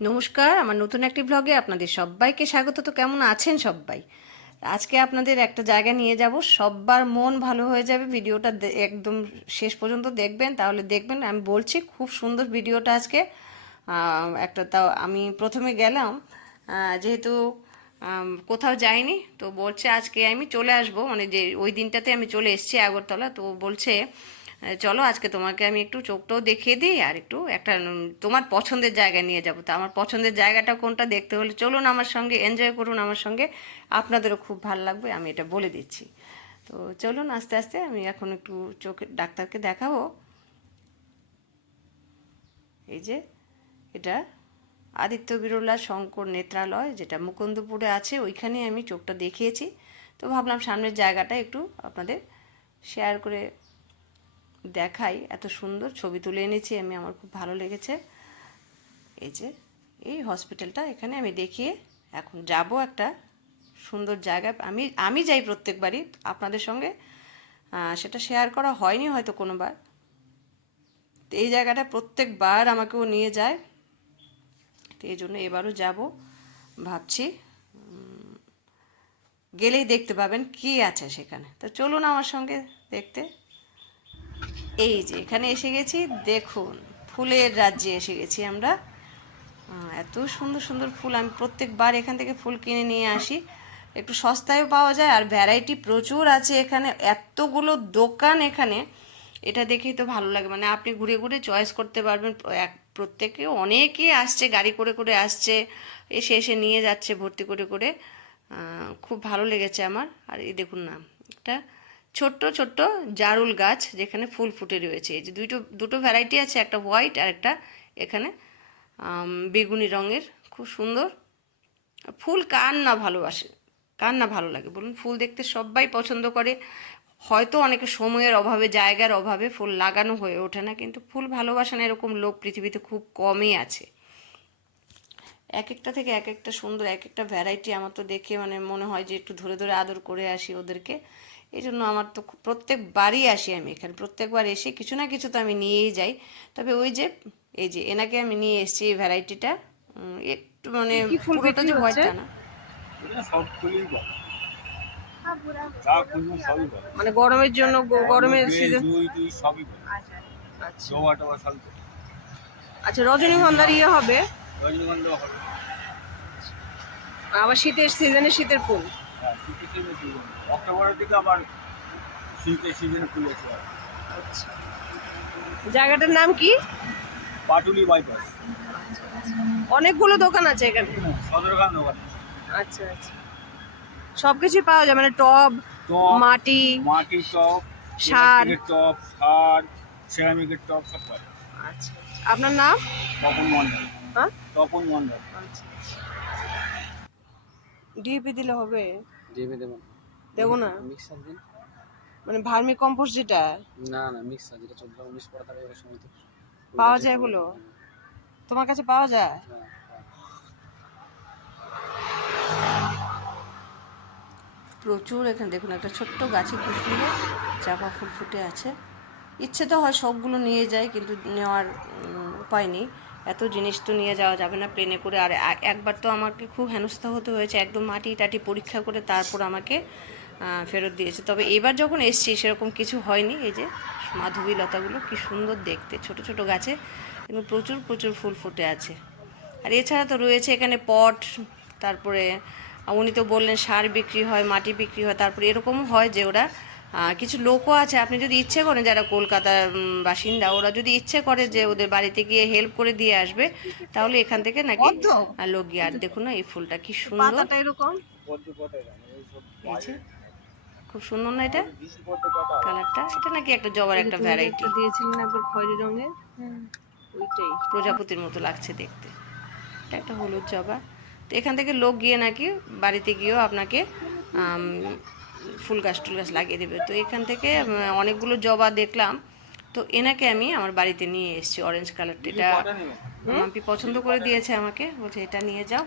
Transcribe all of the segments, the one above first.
নমস্কার, আমার নতুন একটি ব্লগে আপনাদের সবাইকে স্বাগত। তো কেমন আছেন সবাই? আজকে আপনাদের একটা জায়গা নিয়ে যাব, সবার মন ভালো হয়ে যাবে। ভিডিওটা একদম শেষ পর্যন্ত দেখবেন, তাহলে দেখবেন আমি বলছি খুব সুন্দর ভিডিওটা আজকে। একটা তাও আমি প্রথমে গেলাম, যেহেতু কোথাও যাইনি, তো বলছে আজকে আমি চলে আসব, মানে যে ওই দিনটাতে আমি চলে এসেছি আগরতলা। তো বলছে চলো আজকে তোমাকে আমি একটু চোখটাও দেখিয়ে দিই, আর একটু একটা তোমার পছন্দের জায়গায় নিয়ে যাবো। তো আমার পছন্দের জায়গাটা কোনটা দেখতে হলে চলুন আমার সঙ্গে, এনজয় করুন আমার সঙ্গে, আপনাদেরও খুব ভালো লাগবে, আমি এটা বলে দিচ্ছি। তো চলুন আস্তে আস্তে, আমি এখন একটু চোখের ডাক্তারকে দেখাবো। এই যে এটা আদিত্য বিড়লা শঙ্কর নেত্রালয়, যেটা মুকুন্দপুরে আছে, ওইখানে আমি চোখটা দেখিয়েছি। তো ভাবলাম সামনের জায়গাটা একটু আপনাদের শেয়ার করে দেখাই। এত সুন্দর ছবি তুলে এনেছি আমি, আমার খুব ভালো লেগেছে। এই যে এই হসপিটালটা, এখানে আমি দেখিয়ে এখন যাব একটা সুন্দর জায়গায়। আমি যাই প্রত্যেকবারই আপনাদের সঙ্গে, সেটা শেয়ার করা হয়নি হয়তো কোনোবার। তো এই জায়গাটা প্রত্যেকবার আমাকেও নিয়ে যায়, তো এই জন্য এবারও যাব ভাবছি। গেলেই দেখতে পাবেন কি আছে সেখানে। তো চলুন আমার সঙ্গে দেখতে। এই যে এখানে এসে গেছি, দেখুন ফুলের রাজ্যে এসে গেছি আমরা। এত সুন্দর সুন্দর ফুল, আমি প্রত্যেকবার এখান থেকে ফুল কিনে নিয়ে আসি। একটু সস্তায়ও পাওয়া যায়, আর ভ্যারাইটি প্রচুর আছে এখানে, এতগুলো দোকান এখানে। এটা দেখেই তো ভালো লাগে, মানে আপনি ঘুরে ঘুরে চয়েস করতে পারবেন। প্রত্যেকে অনেকেই আসছে, গাড়ি করে করে আসছে, এসে এসে নিয়ে যাচ্ছে ভর্তি করে করে। খুব ভালো লেগেছে আমার। আর এই দেখুন না, একটা ছোট্ট ছোট্ট জারুল গাছ যেখানে ফুল ফুটে রয়েছে। এই যে দুটো ভ্যারাইটি আছে, একটা হোয়াইট আর একটা এখানে বেগুনি রঙের। খুব সুন্দর ফুল। কার না ভালোবাসে, কার না ভালো লাগে বলুন? ফুল দেখতে সবাই পছন্দ করে। হয়তো অনেকে সময়ের অভাবে, জায়গার অভাবে ফুল লাগানো হয়ে ওঠে না, কিন্তু ফুল ভালোবাসেন এরকম লোক পৃথিবীতে খুব কমই আছে। এক একটা থেকে এক একটা সুন্দর, এক একটা ভ্যারাইটি আমার তো দেখে মানে মনে হয় যে একটু ধরে ধরে আদর করে আসি ওদেরকে। এই জন্য আমার তো প্রত্যেকবারই আসি আমি এখানে, প্রত্যেকবার এসে কিছু না কিছু তো আমি নিয়েই যাই। তবে ওই যে এই যে এনাকে আমি নিয়ে এসেছি এই ভ্যারাইটিটা, একটু মানে কি কি ফুল পুরোটা বিক্রি যে হোয়াইট হচ্ছে? তা না। সব ফুলই পাবে, যা খুঁজবেন সবই পাবে। মানে গরমের জন্য অন্য গরমের গ্লেজ, সিজন। জুই টুই সবই পাবে। আচ্ছা জবা টবা সবই পাবে। আচ্ছা, রজনীগন্ধার ইয়ে হবে, রজনীগন্ধা হবে। আবার শীতের সিজনে শীতের ফুল। হ্যাঁ, শীতের সিজনে সিজন, অক্টোবরের দিকে আবার শীতের সিজনে ফুল এসে যাবে। আচ্ছা, জায়গাটার নাম কি? পাটুলি বাইপাস, অনেকগুলো দোকান আছে এখানে। সদরঘাট দোকান। আচ্ছা আচ্ছা, সবকিছু পাওয়া যায়, মানে টব, টপ, মাটি, মাটির টপ, সার। প্লাস্টিকের টপ, সার, সেরামিকের টপ সব পাবে। আচ্ছা, আপনার নাম? তপন মন্ডল। হ্যাঁ, তপন মন্ডল। আচ্ছা। ডিএপি দিলে হবে? ডিএপি দেবো দেবো না, মিক্সার দিন। মানে ভার্মি কম্পোস্ট যেটা না না, মিক্সার যেটা 14-19 পড়া থাকে ওই সময় তো পাওয়া যায়, এগুলো তোমার কাছে পাওয়া যায়? প্রচুর এখানে দেখুন, একটা ছোট্ট গাছে খুব সুন্দর চাপা ফুল ফুটে আছে। ইচ্ছে তো হয় সবগুলো নিয়ে যায়, কিন্তু নেওয়ার উপায় নেই। এত জিনিস তো নিয়ে যাওয়া যাবে না প্লেনে করে। আর একবার তো আমাকে খুব হেনস্থা হতে হয়েছে, একদম মাটি টাটি পরীক্ষা করে তারপর আমাকে ফেরত দিয়েছে। তবে এবার যখন এসছি সেরকম কিছু হয়নি। এই যে মাধবী লতাগুলো কি সুন্দর দেখতে, ছোট ছোট গাছে কিন্তু প্রচুর প্রচুর ফুল ফুটে আছে। আর এছাড়া তো রয়েছে এখানে পট, তারপরে উনি তো বললেন সার বিক্রি হয়, মাটি বিক্রি হয়, তারপরে এরকমও হয় যে ওরা কিছু লোকও আছে, আপনি যদি ইচ্ছে করেন, যারা কলকাতার বাসিন্দা, ওরা যদি ইচ্ছে করে যে ওদের বাড়িতে গিয়ে হেল্প করে দিয়ে আসবে, তাহলে এখান থেকে নাকি পদ্ম, লোক গিয়ে। আর দেখুন না এই ফুলটা কি সুন্দর, পাতাটা এরকম। এই যে খুব সুন্দর না এটা কালারটা? এটা নাকি একটা জবার ওই যে একটা তুমি যে ভ্যারাইটি, একটা দিয়েছিলেন একবার খয়েরি রঙের, ওইটাই। প্রজাপতির মতো লাগছে দেখতে। এটা একটা হলুদ জবা। তো এখান থেকে লোক গিয়ে নাকি বাড়িতে গিয়েও আপনাকে ফুল গাছ টুল গাছ লাগিয়ে দেবে। তো এখান থেকে অনেকগুলো জবা দেখলাম, তো এনাকে আমি আমার বাড়িতে নিয়ে এসেছি। অরেঞ্জ কালারটা, এটা মাম্পি পছন্দ করে দিয়েছে আমাকে, বলছে এটা নিয়ে যাও।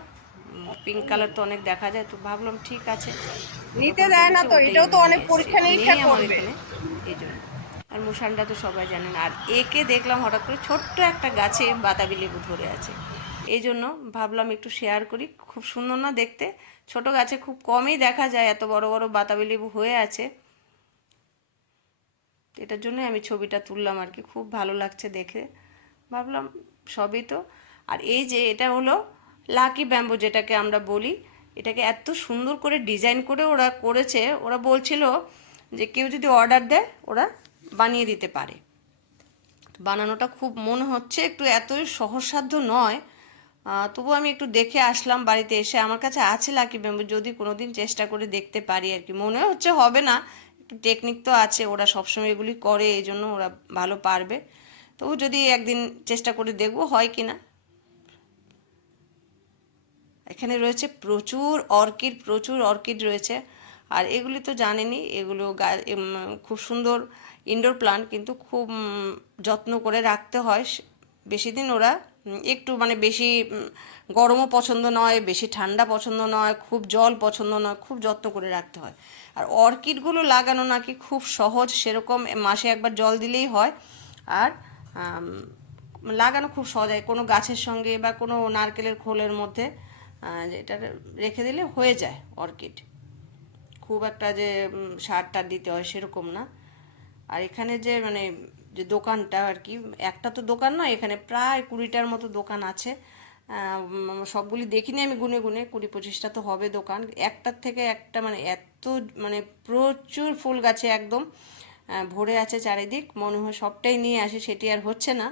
পিঙ্ক কালার তো অনেক দেখা যায়, তো ভাবলাম ঠিক আছে, নিতে যখন দেয় না বলেছে তো, ওটাই এটাও আমি তো নিয়ে অনেক এসেছি। পরীক্ষা নিরীক্ষা নেই আমার করবে। এখানে, এই জন্য। আর মুসানটা তো সবাই জানেন। আর একে দেখলাম হঠাৎ করে ছোট্ট একটা গাছে বাতাবি লেবু ধরে আছে। এই জন্য ভাবলাম একটু শেয়ার করি। খুব সুন্দর না দেখতে? ছোট গাছে খুব কমই দেখা যায়, এত বড় বড় বাতাবি লেবু হয়ে আছে। এটার জন্যই আমি ছবিটা তুললাম আর কি, খুব ভালো লাগছে দেখে। ভাবলাম সবই তো। আর এই যে এটা হলো লাকি ব্যাম্বু যেটাকে আমরা বলি, এটাকে এত সুন্দর করে ডিজাইন করে ওরা করেছে। ওরা বলছিল যে কেউ যদি অর্ডার দেয় ওরা বানিয়ে দিতে পারে। বানানোটা খুব মনে হচ্ছে একটু এতই সহজসাধ্য নয়, তবু আমি একটু দেখে আসলাম বাড়িতে এসে। আমার কাছে আছে লাকি ব্যাম্বু, যদি কোনো দিন চেষ্টা করে দেখতে পারি আর কি। মনে হচ্ছে হবে না, একটু টেকনিক তো আছে, ওরা সবসময় এগুলি করে, এই জন্য ওরা ভালো পারবে। তবু যদি একদিন চেষ্টা করে দেখবো হয় কি না। এখানে রয়েছে প্রচুর অর্কিড রয়েছে। আর এগুলি তো জানেনই, এগুলো খুব সুন্দর ইনডোর প্লান্ট, কিন্তু খুব যত্ন করে রাখতে হয়। বেশি দিন ওরা একটু মানে বেশি গরমও পছন্দ নয়, বেশি ঠান্ডা পছন্দ নয়, খুব জল পছন্দ নয়, খুব যত্ন করে রাখতে হয়। আর অর্কিডগুলো লাগানো নাকি খুব সহজ, সেরকম মাসে একবার জল দিলেই হয়। আর লাগানো খুব সহজ হয়, কোনো গাছের সঙ্গে বা কোনো নারকেলের খোলের মধ্যে এটা রেখে দিলে হয়ে যায় অর্কিড। খুব একটা যে সার টার দিতে হয় সেরকম না। আর এখানে যে মানে যে দোকানটা আর কি, একটা তো দোকান নয়, এখানে প্রায় 20টার মতো দোকান আছে। সবগুলি দেখিনি আমি গুনে গুনে, 20-25টা তো হবে দোকান। একটার থেকে একটা মানে এত মানে প্রচুর ফুল গাছে একদম ভরে আছে চারিদিক। মনে হয় সবটাই নিয়ে আসে, সেটি আর হচ্ছে না।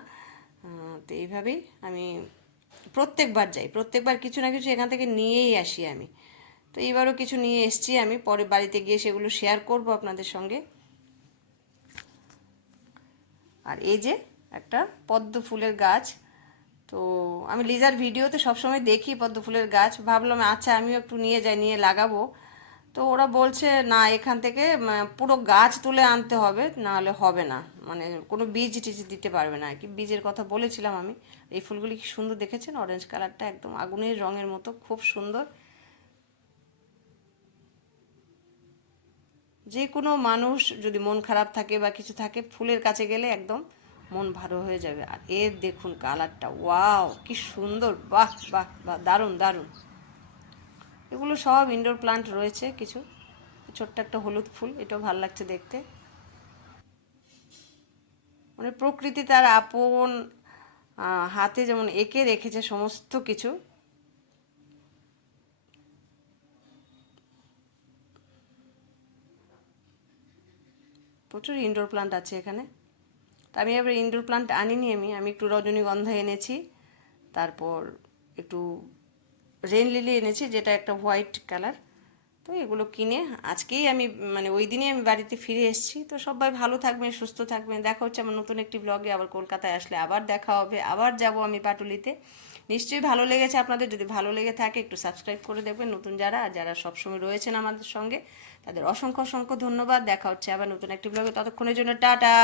তো এইভাবেই আমি প্রত্যেকবার কিছু না কিছু এখান থেকে নিয়েই আসি আমি। তো এইবারও কিছু নিয়ে এসেছি আমি, পরে বাড়িতে গিয়ে সেগুলো শেয়ার করব আপনাদের সঙ্গে। আর এই যে একটা পদ্ম ফুলের গাছ, তো আমি লিজার ভিডিওতে সবসময় দেখি পদ্ম ফুলের গাছ। ভাবলাম আচ্ছা আমিও একটু নিয়ে যাই, নিয়ে লাগাবো। তো ওরা বলছে না, এখান থেকে পুরো গাছ তুলে আনতে হবে, নাহলে হবে না, মানে কোনো বীজ টিজ দিতে পারবে না আর কি। বীজের কথা বলেছিলাম আমি। এই ফুলগুলি কি সুন্দর দেখেছেন, অরেঞ্জ কালারটা একদম আগুনের রঙের মতো, খুব সুন্দর। যে কোনো মানুষ যদি মন খারাপ থাকে বা কিছু থাকে, ফুলের কাছে গেলে একদম মন ভালো হয়ে যাবে। আর এর দেখুন কালারটা, ওয়াও কি সুন্দর, বাহ বাহ বাহ, দারুণ দারুণ। এগুলো সব ইনডোর প্লান্ট রয়েছে কিছু। ছোট্ট একটা হলুদ ফুল, এটাও ভালো লাগছে দেখতে। মানে প্রকৃতি তার আপন হাতে যেমন এঁকে রেখেছে সমস্ত কিছু। প্রচুর ইনডোর প্লান্ট আছে এখানে। তা আমি এবার ইনডোর প্লান্ট আনিনি, আমি একটু রজনীগন্ধা এনেছি, তারপর একটু রেন লিলি এনেছি, যেটা একটা হোয়াইট কালার। তো এগুলো কিনে আজকেই আমি মানে ওই দিনই আমি বাড়িতে ফিরে এসেছি। তো সবাই ভালো থাকবেন, সুস্থ থাকবেন। দেখা হচ্ছে আমার নতুন একটি ব্লগে। আবার কলকাতায় আসলে আবার দেখা হবে, আবার যাব আমি পাটুলিতে। নিশ্চয়ই ভালো লেগেছে আপনাদের। যদি ভালো লেগে থাকে একটু সাবস্ক্রাইব করে দেখবেন নতুন যারা, আর যারা সবসময় রয়েছেন আমাদের সঙ্গে তাদের অসংখ্য অসংখ্য ধন্যবাদ। দেখা হচ্ছে আবার নতুন একটি ব্লগে, ততক্ষণের জন্য টাটা।